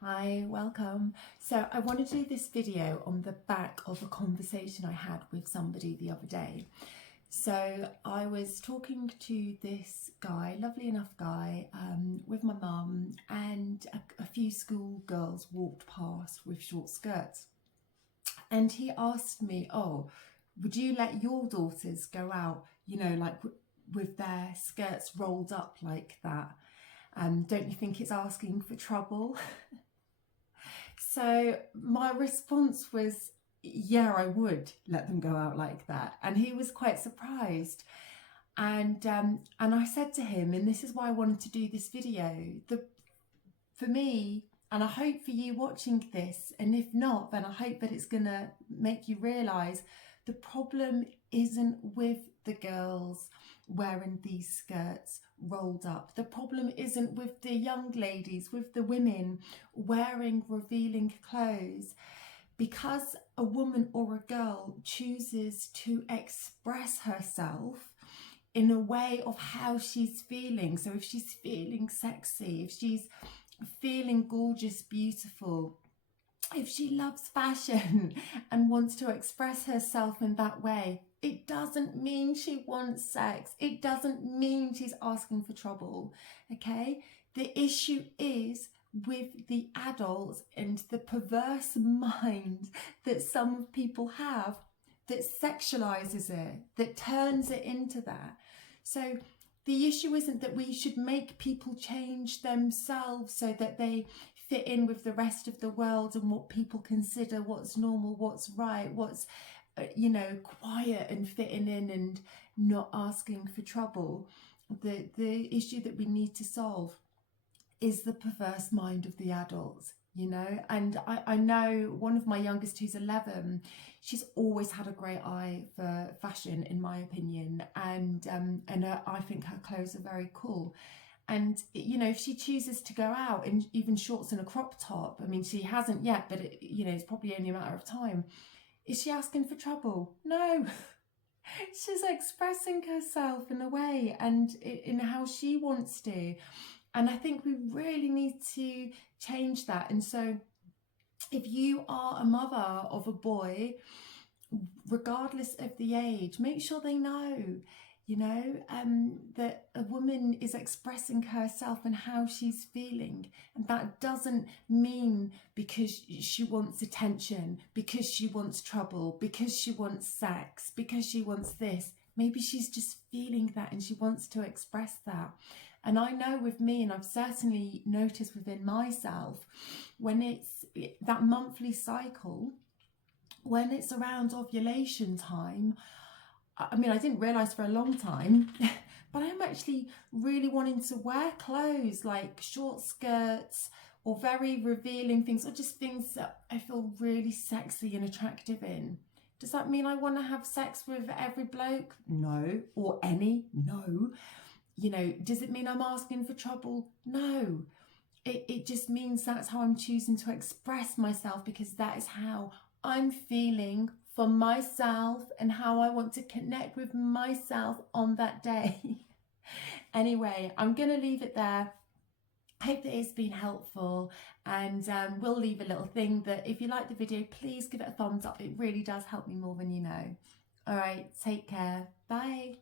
Hi, welcome. So I want to do this video on the back of a conversation I had with somebody the other day. So I was talking to this guy, lovely enough guy, with my mum, and a few school girls walked past with short skirts. And he asked me, oh, would you let your daughters go out, like with their skirts rolled up like that? Don't you think it's asking for trouble? So my response was, yeah, I would let them go out like that. And he was quite surprised. And I said to him, and this is why I wanted to do this video, for me, and I hope for you watching this, and if not, then I hope that it's gonna make you realise the problem isn't with the girls wearing these skirts rolled up. The problem isn't with the young ladies, with the women wearing revealing clothes. Because a woman or a girl chooses to express herself in a way of how she's feeling. So if she's feeling sexy, if she's feeling gorgeous, beautiful, if she loves fashion and wants to express herself in that way, it doesn't mean she wants sex. It doesn't mean she's asking for trouble, okay? The issue is with the adults and the perverse mind that some people have that sexualizes it, that turns it into that. So the issue isn't that we should make people change themselves so that they fit in with the rest of the world and what people consider what's normal, what's right, what's, quiet and fitting in and not asking for trouble. The issue that we need to solve is the perverse mind of the adults, and I know one of my youngest, who's 11, she's always had a great eye for fashion, in my opinion, and I think her clothes are very cool. And if she chooses to go out in even shorts and a crop top, I mean, she hasn't yet, but it's probably only a matter of time. Is she asking for trouble? No. She's expressing herself in a way and in how she wants to. And I think we really need to change that. And so if you are a mother of a boy, regardless of the age, make sure they know, that a woman is expressing herself and how she's feeling. And that doesn't mean because she wants attention, because she wants trouble, because she wants sex, because she wants this. Maybe she's just feeling that and she wants to express that. And I know with me, and I've certainly noticed within myself, when it's that monthly cycle, when it's around ovulation time, I mean, I didn't realise for a long time, but I'm actually really wanting to wear clothes like short skirts or very revealing things, or just things that I feel really sexy and attractive in. Does that mean I want to have sex with every bloke? No. Or any? No. Does it mean I'm asking for trouble? No. It just means that's how I'm choosing to express myself, because that is how I'm feeling for myself and how I want to connect with myself on that day. Anyway, I'm going to leave it there. I hope that it's been helpful, and we'll leave a little thing that if you like the video, please give it a thumbs up. It really does help me more than you know. All right, take care. Bye.